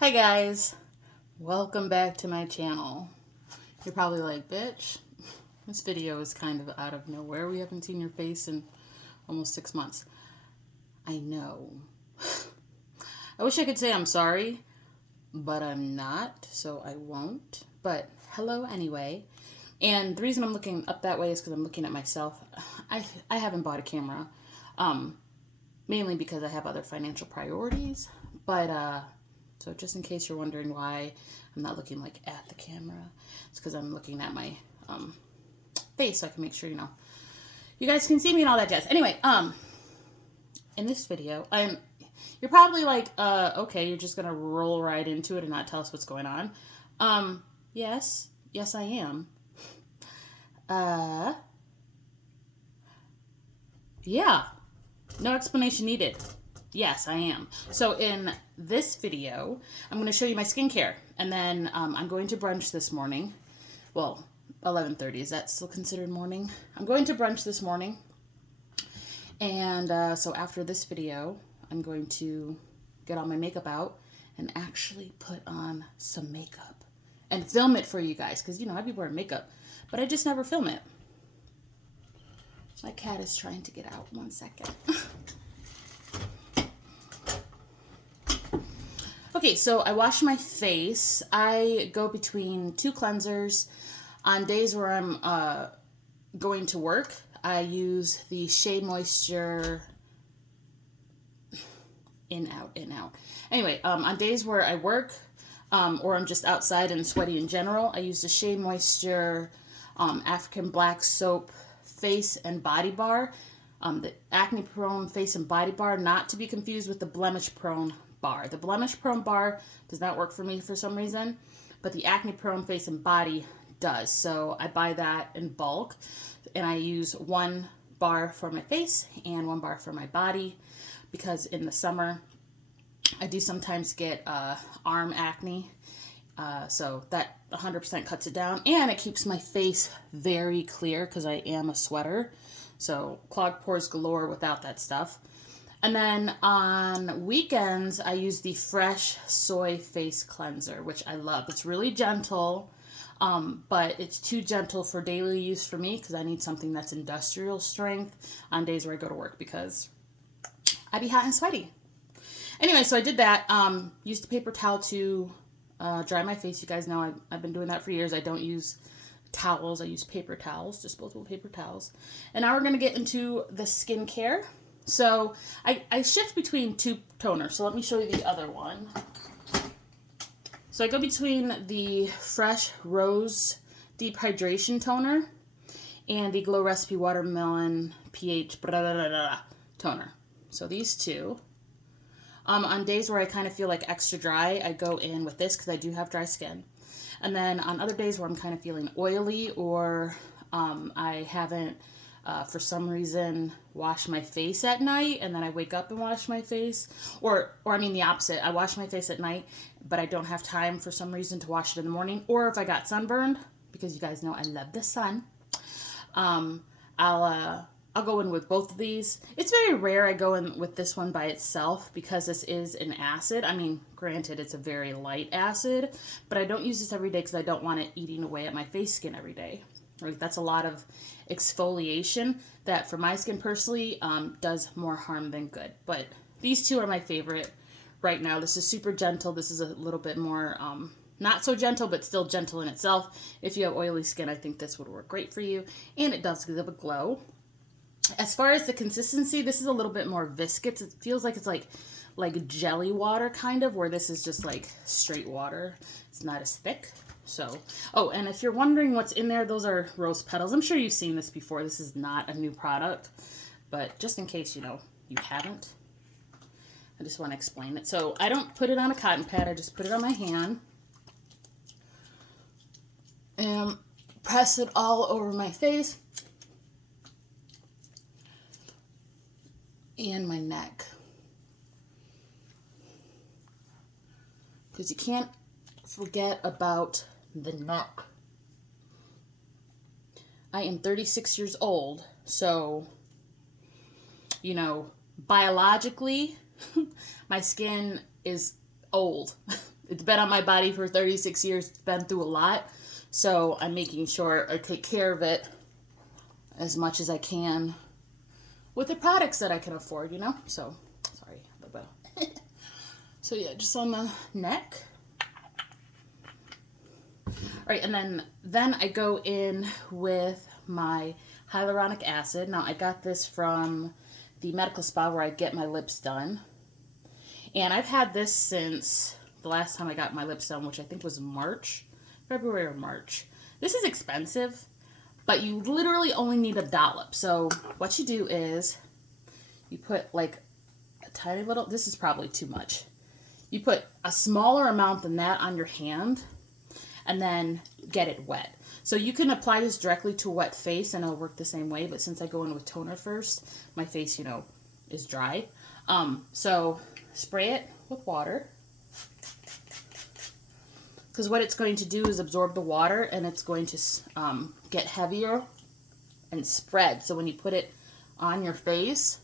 Hi guys, welcome back to my channel. You're probably like, bitch, this video is kind of out of nowhere. We haven't seen your face in almost 6 months. I know. I wish I could say I'm sorry, but I'm not, so I won't. But hello anyway. And the reason I'm looking up that way is because I'm looking at myself. I haven't bought a camera, mainly because I have other financial priorities, but so just in case you're wondering why I'm not looking like at the camera, it's because I'm looking at my face so I can make sure, you guys can see me and all that jazz. Anyway, in this video, you're probably like, okay, you're just going to roll right into it and not tell us what's going on. Yes, I am. Yeah, no explanation needed. Yes, I am. So in this video, I'm going to show you my skincare. And then I'm going to brunch this morning. Well, 11:30. Is that still considered morning? I'm going to brunch this morning. And so after this video, I'm going to get all my makeup out and actually put on some makeup. And film it for you guys. Because, I'd be wearing makeup. But I just never film it. My cat is trying to get out. 1 second. Okay, so I wash my face. I go between 2 cleansers. On days where I'm going to work, I use the Shea Moisture in, out. Anyway, on days where I work or I'm just outside and sweaty in general, I use the Shea Moisture African Black Soap Face and Body Bar. The Acne Prone Face and Body Bar, not to be confused with the Blemish Prone bar. The Blemish Prone bar does not work for me for some reason, but the Acne Prone Face and Body does. So I buy that in bulk, and I use 1 bar for my face and 1 bar for my body, because in the summer I do sometimes get arm acne. So that 100% cuts it down, and it keeps my face very clear because I am a sweater. So clogged pores galore without that stuff. And then on weekends, I use the Fresh Soy Face Cleanser, which I love. It's really gentle, but it's too gentle for daily use for me because I need something that's industrial strength on days where I go to work because I be hot and sweaty. Anyway, so I did that. Used a paper towel to dry my face. You guys know I've been doing that for years. I don't use towels. I use paper towels, disposable paper towels. And now we're going to get into the skincare. So I shift between 2 toners. So let me show you the other one. So I go between the Fresh Rose Deep Hydration Toner and the Glow Recipe Watermelon pH toner. So these 2. On days where I kind of feel like extra dry, I go in with this because I do have dry skin. And then on other days where I'm kind of feeling oily or I haven't, for some reason, washed my face at night and then I wake up and wash my face. Or I mean the opposite. I wash my face at night, but I don't have time for some reason to wash it in the morning. Or if I got sunburned, because you guys know I love the sun, I'll go in with both of these. It's very rare I go in with this one by itself because this is an acid. I mean, granted, it's a very light acid, but I don't use this every day because I don't want it eating away at my face skin every day. Like, that's a lot of exfoliation that, for my skin personally, does more harm than good. But these 2 are my favorite right now. This is super gentle. This is a little bit more not so gentle, but still gentle in itself. If you have oily skin, I think this would work great for you, and it does give a glow. As far as the consistency, this is a little bit more viscous. It feels like it's like jelly water kind of, where this is just like straight water. It's not as thick. So, oh, and if you're wondering what's in there, those are rose petals. I'm sure you've seen this before. This is not a new product, but just in case, you haven't, I just want to explain it. So I don't put it on a cotton pad. I just put it on my hand and press it all over my face and my neck, because you can't forget about the neck. I am 36 years old, so biologically my skin is old. It's been on my body for 36 years. It's been through a lot. So I'm making sure I take care of it as much as I can with the products that I can afford, you know? So, sorry. So yeah, just on the neck. All right, and then I go in with my hyaluronic acid. Now, I got this from the medical spa where I get my lips done. And I've had this since the last time I got my lips done, which I think was February or March. This is expensive, but you literally only need a dollop. So what you do is you put like a tiny little, this is probably too much. You put a smaller amount than that on your hand and then get it wet. So you can apply this directly to a wet face and it'll work the same way, but since I go in with toner first, my face, you know, is dry. So spray it with water, because what it's going to do is absorb the water and it's going to get heavier and spread. So when you put it on your face,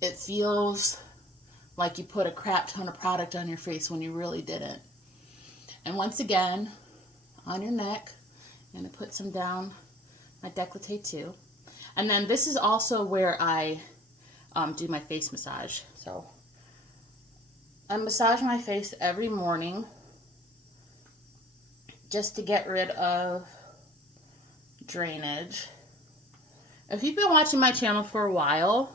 it feels like you put a crap ton of product on your face when you really didn't. And once again, on your neck, I'm going to put some down my décolleté too. And then this is also where I do my face massage. So I massage my face every morning just to get rid of drainage. If you've been watching my channel for a while,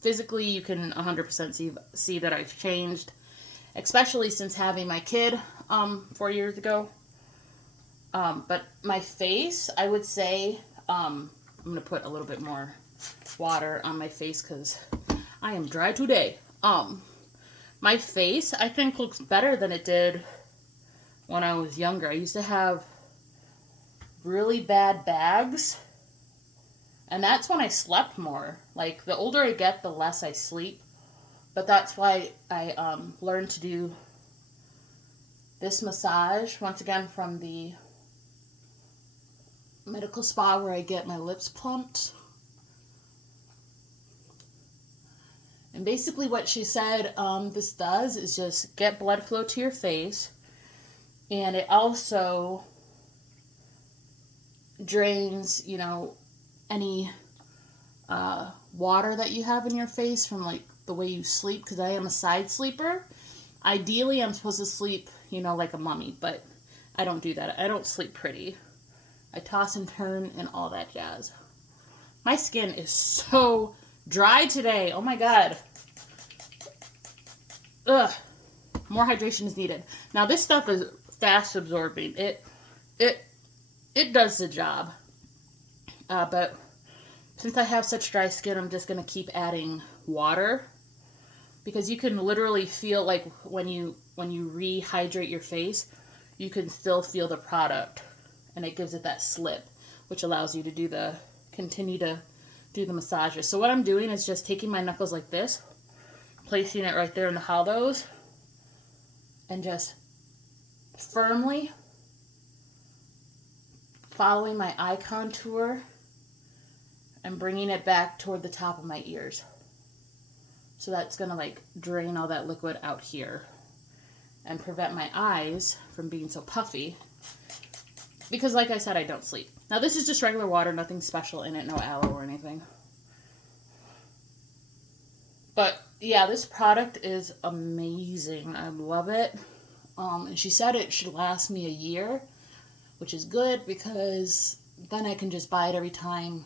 physically you can 100% see that I've changed, especially since having my kid 4 years ago. But my face, I would say, I'm going to put a little bit more water on my face because I am dry today. My face, I think, looks better than it did when I was younger. I used to have really bad bags, and that's when I slept more. Like, the older I get, the less I sleep. But that's why I learned to do this massage, once again, from the medical spa where I get my lips plumped. And basically what she said this does is just get blood flow to your face. And it also drains, you know, any water that you have in your face from, like, the way you sleep, because I am a side sleeper. Ideally, I'm supposed to sleep, you know, like a mummy, but I don't do that. I don't sleep pretty. I toss and turn and all that jazz. My skin is so dry today. Oh my god. Ugh. More hydration is needed. Now, this stuff is fast absorbing. It does the job. But since I have such dry skin, I'm just going to keep adding water, because you can literally feel, like, when you rehydrate your face, you can still feel the product, and it gives it that slip, which allows you to continue to do the massages. So what I'm doing is just taking my knuckles like this, placing it right there in the hollows, and just firmly following my eye contour and bringing it back toward the top of my ears. So that's going to, like, drain all that liquid out here and prevent my eyes from being so puffy. Because, like I said, I don't sleep. Now, this is just regular water, nothing special in it, no aloe or anything. But, yeah, this product is amazing. I love it. And she said it should last me a year, which is good, because then I can just buy it every time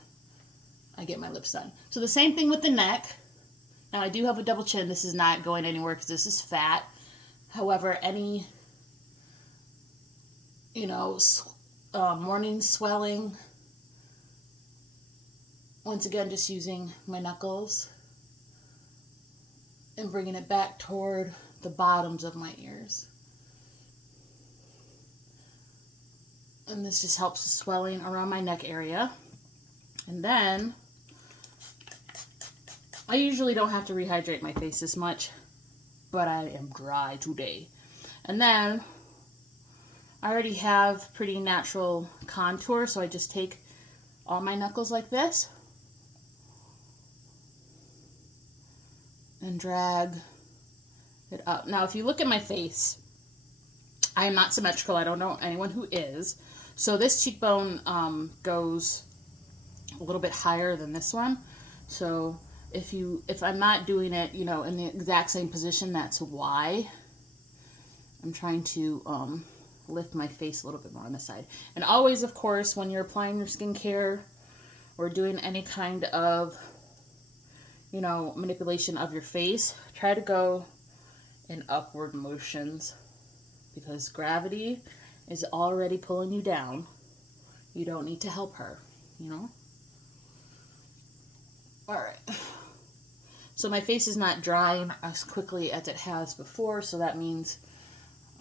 I get my lips done. So the same thing with the neck. Now, I do have a double chin. This is not going anywhere because this is fat. However, any, you know, morning swelling, once again, just using my knuckles and bringing it back toward the bottoms of my ears. And this just helps the swelling around my neck area. And then I usually don't have to rehydrate my face as much, but I am dry today. And then I already have pretty natural contour, so I just take all my knuckles like this and drag it up. Now, if you look at my face, I am not symmetrical. I don't know anyone who is. So this cheekbone goes a little bit higher than this one. So if I'm not doing it, you know, in the exact same position, that's why. I'm trying to lift my face a little bit more on this side. And always, of course, when you're applying your skincare or doing any kind of, you know, manipulation of your face, try to go in upward motions, because gravity is already pulling you down. You don't need to help her, you know? All right. So my face is not drying as quickly as it has before, so that means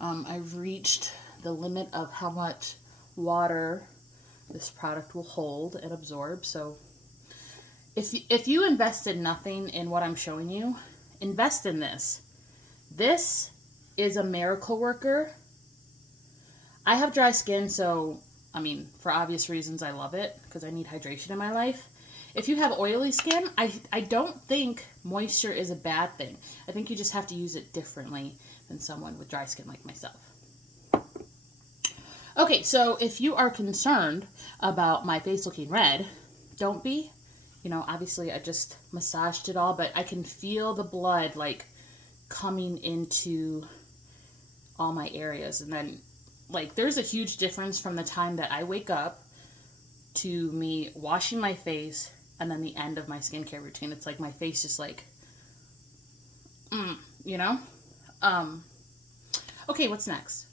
I've reached the limit of how much water this product will hold and absorb. So if you invested nothing in what I'm showing you, invest in this. This is a miracle worker. I have dry skin, so, I mean, for obvious reasons, I love it because I need hydration in my life. If you have oily skin, I don't think moisture is a bad thing. I think you just have to use it differently than someone with dry skin like myself. Okay, so if you are concerned about my face looking red, don't be. You know, obviously I just massaged it all, but I can feel the blood like coming into all my areas. And then, like, there's a huge difference from the time that I wake up to me washing my face and then the end of my skincare routine. It's like my face just like, you know? Okay, what's next?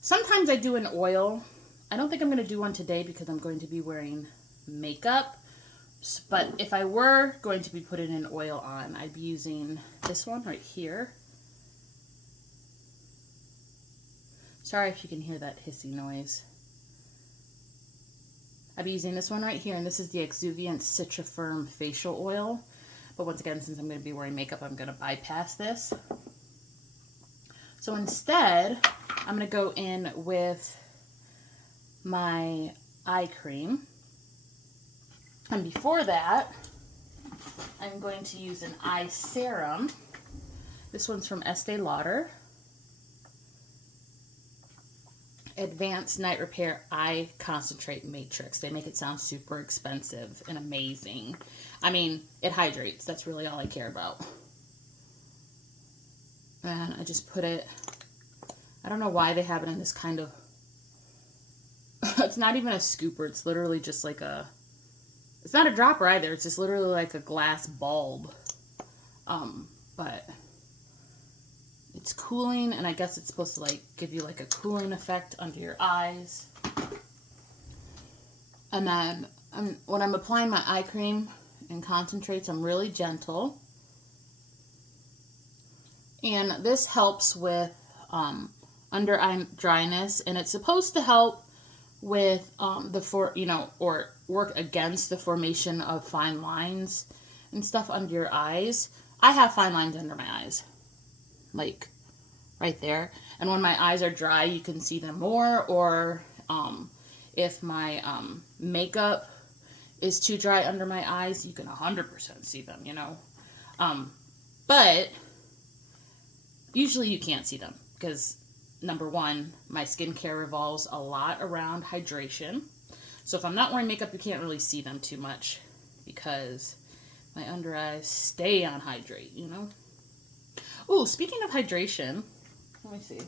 Sometimes I do an oil. I don't think I'm going to do one today because I'm going to be wearing makeup. But if I were going to be putting an oil on, I'd be using this one right here. Sorry if you can hear that hissy noise. I'll be using this one right here, and this is the Exuviant Citrifirm Facial Oil. But once again, since I'm going to be wearing makeup, I'm going to bypass this. So instead, I'm going to go in with my eye cream. And before that, I'm going to use an eye serum. This one's from Estee Lauder. Advanced Night Repair Eye Concentrate Matrix. They make it sound super expensive and amazing. I mean, it hydrates. That's really all I care about. And I just put it, I don't know why they have it in this kind of, it's not even a scooper. It's literally just like a, it's not a dropper either. It's just literally like a glass bulb. But it's cooling, and I guess it's supposed to like give you like a cooling effect under your eyes. And then when I'm applying my eye cream and concentrates, I'm really gentle. And this helps with under eye dryness, and it's supposed to help with or work against the formation of fine lines and stuff under your eyes. I have fine lines under my eyes, like right there. And when my eyes are dry, you can see them more. Or if my makeup is too dry under my eyes, you can 100% see them, you know. But usually you can't see them because, number one, my skincare revolves a lot around hydration. So if I'm not wearing makeup, you can't really see them too much because my under eyes stay on hydrate, you know? Ooh, speaking of hydration, let me see.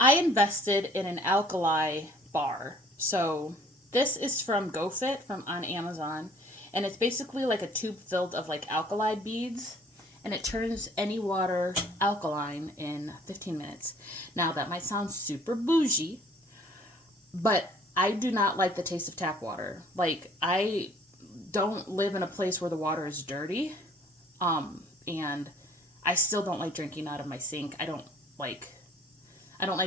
I invested in an alkali bar. So this is from GoFit on Amazon. And it's basically like a tube filled of like alkali beads. And it turns any water alkaline in 15 minutes. Now, that might sound super bougie, but I do not like the taste of tap water. Like, I don't live in a place where the water is dirty. And I still don't like drinking out of my sink. I don't like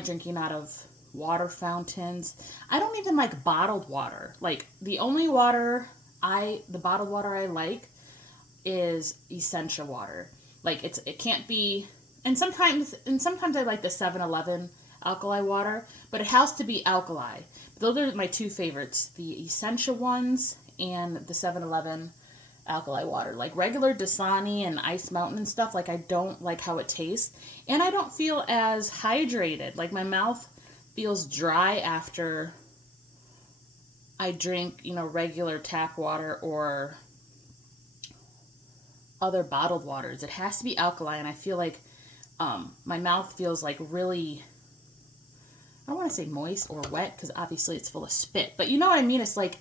drinking out of water fountains. I don't even like bottled water. Like, the only water the bottled water I like is essential water. Like, it can't be, and sometimes I like the 7-Eleven alkali water, but it has to be alkali. Those are my two favorites, the essential ones and the 7-Eleven alkali water. Like regular Dasani and Ice Mountain and stuff, like I don't like how it tastes. And I don't feel as hydrated. Like my mouth feels dry after I drink, you know, regular tap water or other bottled waters. It has to be alkali, and I feel like my mouth feels like really, I don't want to say moist or wet because obviously it's full of spit, but you know what I mean? It's like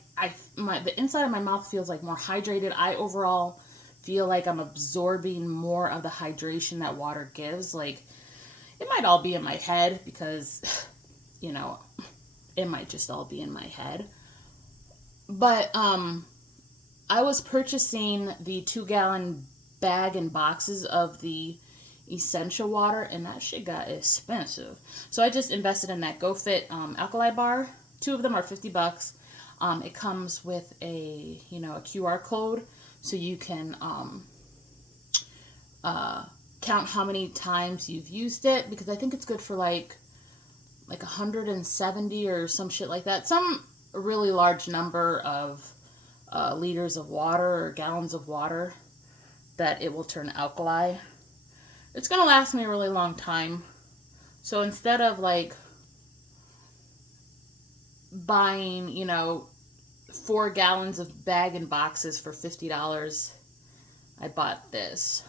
the inside of my mouth feels like more hydrated. I overall feel like I'm absorbing more of the hydration that water gives. Like it might all be in my head because, you know, it might just all be in my head. But I was purchasing the 2-gallon bag and boxes of the essential water, and that shit got expensive. So I just invested in that GoFit alkali bar. 2 of them are $50. It comes with a, you know, a QR code, so you can count how many times you've used it, because I think it's good for like 170 or some shit like that. Some really large number of liters of water or gallons of water that it will turn alkali. It's going to last me a really long time. So instead of like buying, you know, 4 gallons of bag and boxes for $50, I bought this.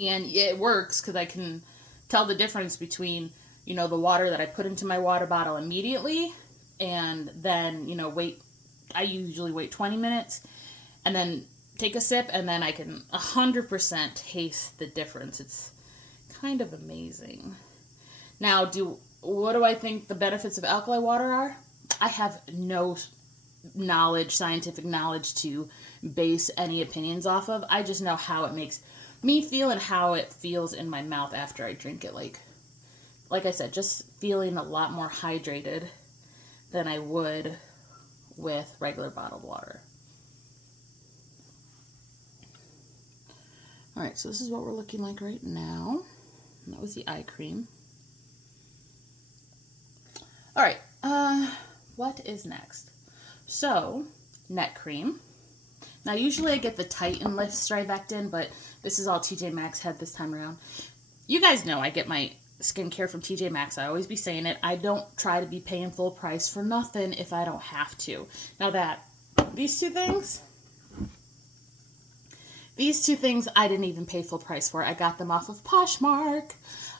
And it works because I can tell the difference between, you know, the water that I put into my water bottle immediately and then, you know, I usually wait 20 minutes and then take a sip, and then I can 100% taste the difference. It's kind of amazing. Now, what do I think the benefits of alkali water are? I have no scientific knowledge to base any opinions off of. I just know how it makes me feel and how it feels in my mouth after I drink it. Like I said, just feeling a lot more hydrated than I would with regular bottled water. Alright, so this is what we're looking like right now. And that was the eye cream. Alright, what is next? So, neck cream. Now, usually I get the Titan Lift Strivectin, but this is all TJ Maxx had this time around. You guys know I get my skincare from TJ Maxx. I always be saying it. I don't try to be paying full price for nothing if I don't have to. Now these two things I didn't even pay full price for. I got them off of Poshmark.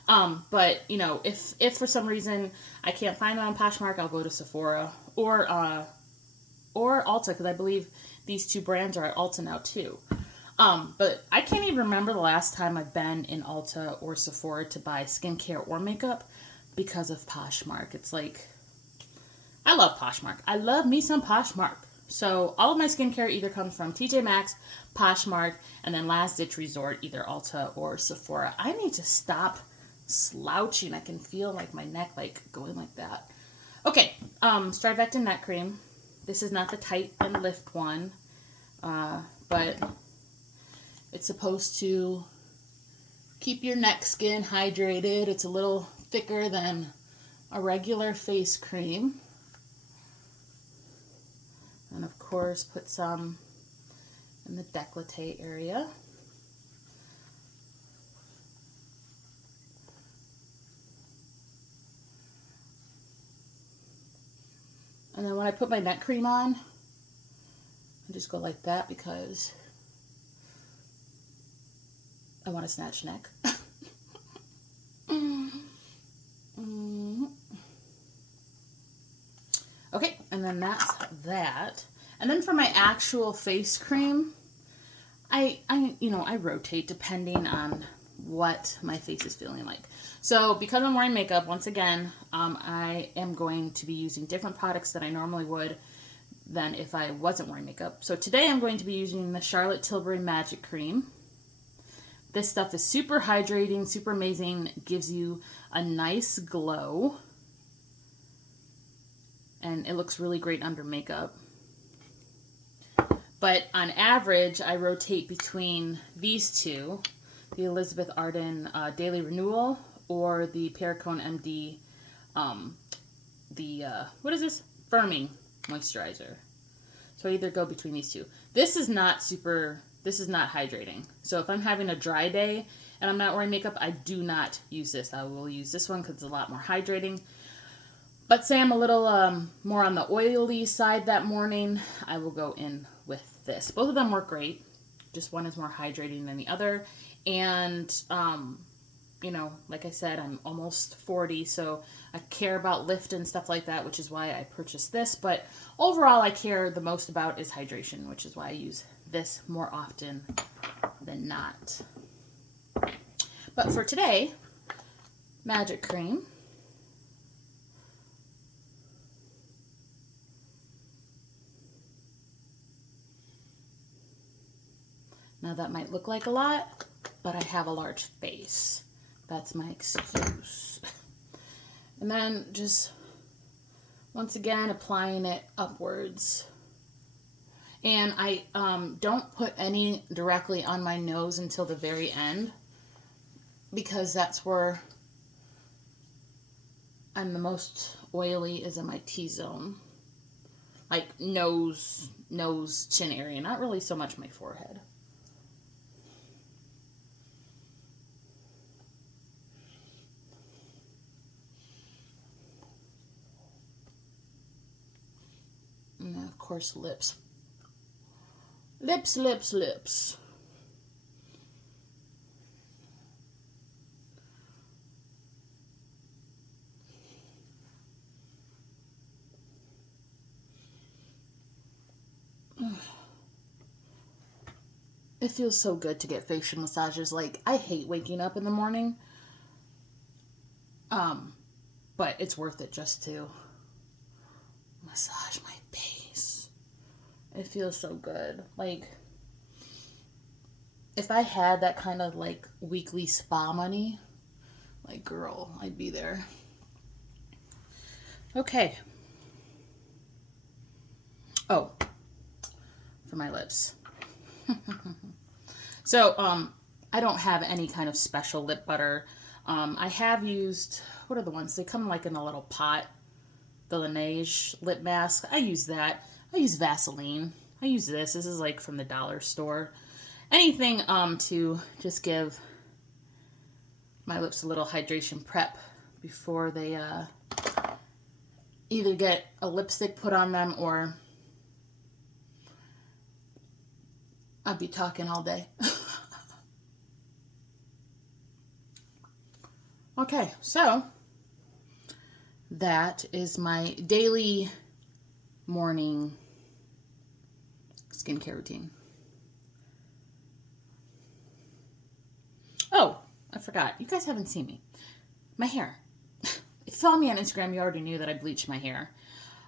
But, you know, if for some reason I can't find them on Poshmark, I'll go to Sephora or Ulta, because I believe these two brands are at Ulta now too. But I can't even remember the last time I've been in Ulta or Sephora to buy skincare or makeup because of Poshmark. It's like, I love Poshmark. I love me some Poshmark. So all of my skincare either comes from TJ Maxx, Poshmark, and then last ditch resort, either Ulta or Sephora. I need to stop slouching. I can feel like my neck like going like that. Okay, Strivectin neck cream. This is not the tight and lift one, but it's supposed to keep your neck skin hydrated. It's a little thicker than a regular face cream. And of course, put some in the décolleté area. And then when I put my neck cream on, I just go like that because I want to snatch neck. Okay, and then that's that. And then for my actual face cream, I rotate depending on what my face is feeling like. So because I'm wearing makeup, once again, I am going to be using different products than I normally would than if I wasn't wearing makeup. So today I'm going to be using the Charlotte Tilbury Magic Cream. This stuff is super hydrating, super amazing, gives you a nice glow, and it looks really great under makeup. But on average, I rotate between these two, the Elizabeth Arden Daily Renewal or the Perricone MD, what is this? Firming Moisturizer. So I either go between these two. This is not hydrating. So if I'm having a dry day and I'm not wearing makeup, I do not use this. I will use this one because it's a lot more hydrating. But say I'm a little more on the oily side that morning, I will go in with this. Both of them work great. Just one is more hydrating than the other. And, you know, like I said, I'm almost 40, so I care about lift and stuff like that, which is why I purchased this. But overall, I care the most about is hydration, which is why I use this more often than not. But for today, Magic Cream. Now that might look like a lot, but I have a large face. That's my excuse. And then just, once again, applying it upwards. And I don't put any directly on my nose until the very end, because that's where I'm the most oily, is in my T-zone. Like nose, chin area, not really so much my forehead. And then, of course, lips. Lips. It feels so good to get facial massages. Like, I hate waking up in the morning. But it's worth it just to massage my face. It feels so good. Like, if I had that kind of like weekly spa money, like, girl, I'd be there. Okay. Oh, for my lips. So, I don't have any kind of special lip butter. I have used, what are the ones? They come like in a little pot. The Laneige lip mask. I use that. I use Vaseline. I use this. This is like from the dollar store. Anything to just give my lips a little hydration prep before they either get a lipstick put on them or I'd be talking all day. Okay, so that is my daily morning skincare routine. Oh, I forgot. You guys haven't seen me. My hair. If you follow me on Instagram, you already knew that I bleached my hair.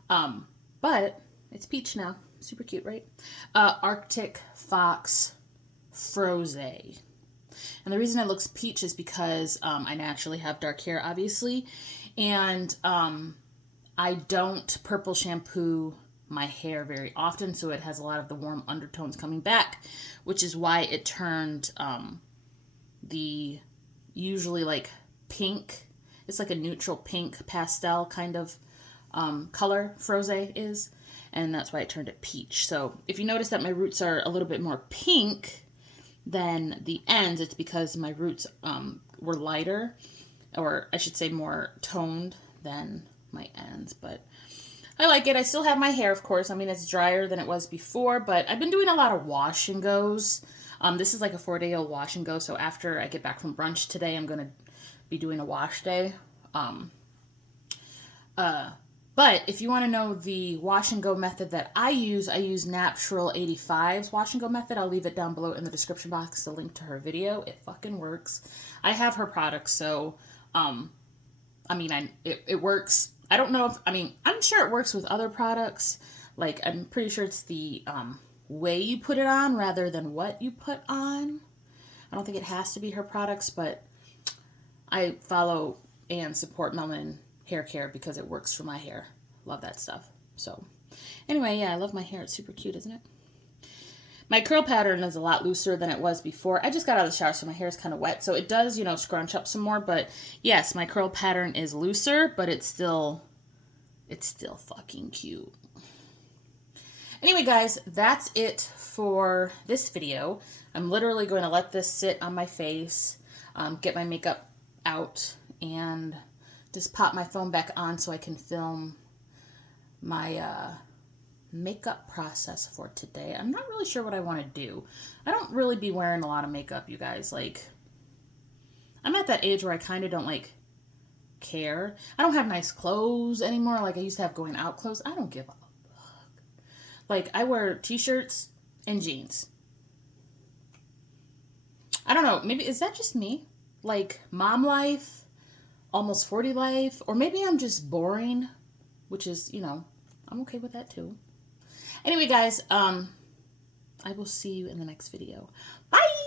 But it's peach now. Super cute, right? Arctic Fox Froze. And the reason it looks peach is because I naturally have dark hair, obviously. And I don't purple shampoo my hair very often, so it has a lot of the warm undertones coming back, which is why it turned the usually like pink. It's like a neutral pink pastel kind of color Froze is, and that's why it turned it peach. So if you notice that my roots are a little bit more pink than the ends, it's because my roots were lighter, or I should say more toned than my ends. But I like it. I still have my hair, of course. I mean, it's drier than it was before, but I've been doing a lot of wash and goes. This is like a 4-day-old wash and go, so after I get back from brunch today, I'm going to be doing a wash day. But if you want to know the wash and go method that I use Natural 85's wash and go method. I'll leave it down below in the description box, the link to her video. It fucking works. I have her products, so, I mean, it works. I don't know if, I mean, I'm sure it works with other products. Like, I'm pretty sure it's the, way you put it on rather than what you put on. I don't think it has to be her products, but I follow and support Melanin Hair Care because it works for my hair. Love that stuff. So anyway, yeah, I love my hair. It's super cute, isn't it? My curl pattern is a lot looser than it was before. I just got out of the shower, so my hair is kind of wet. So it does, you know, scrunch up some more. But yes, my curl pattern is looser, but it's still fucking cute. Anyway, guys, that's it for this video. I'm literally going to let this sit on my face, get my makeup out, and just pop my phone back on so I can film my makeup process for today. I'm not really sure what I want to do. I don't really be wearing a lot of makeup, you guys. Like, I'm at that age where I kind of don't, like, care. I don't have nice clothes anymore like I used to have going out clothes. I don't give a fuck. Like, I wear t-shirts and jeans. I don't know. Maybe, is that just me? Like, mom life, almost 40 life, or maybe I'm just boring, which is, you know, I'm okay with that too. Anyway, guys, I will see you in the next video. Bye!